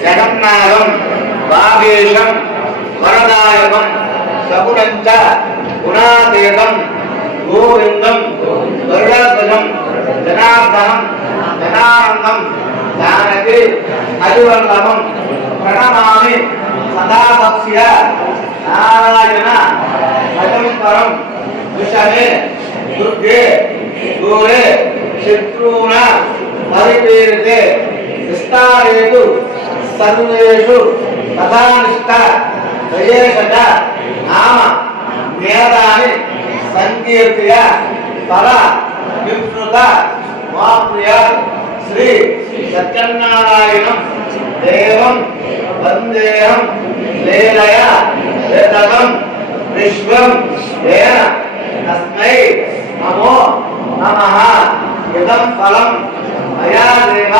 జగన్నాథం వాగేశం వరదాయకం సగుణంచ గుణాతీతం గోవిందం గరుడధ్వజం జనార్దనం జనానందం జానకి హరివల్లభం ప్రణమామి సదాభక్ష్య నారాయణ భజంకరం విషమే దుర్గే గోరే శత్రువున పరిపీడితే విస్తారేతు సర్వేషు కథానిష్ట దయేషట నామ వేదాని సంకీర్తయ ఫల విస్తృత మాప్రియ శ్రీ సత్యనారాయణం దేవం వందేహం లీలయ వేదకం విశ్వం ఏన తస్మై నమో నమః ఇదం ఫలం మయా దేవ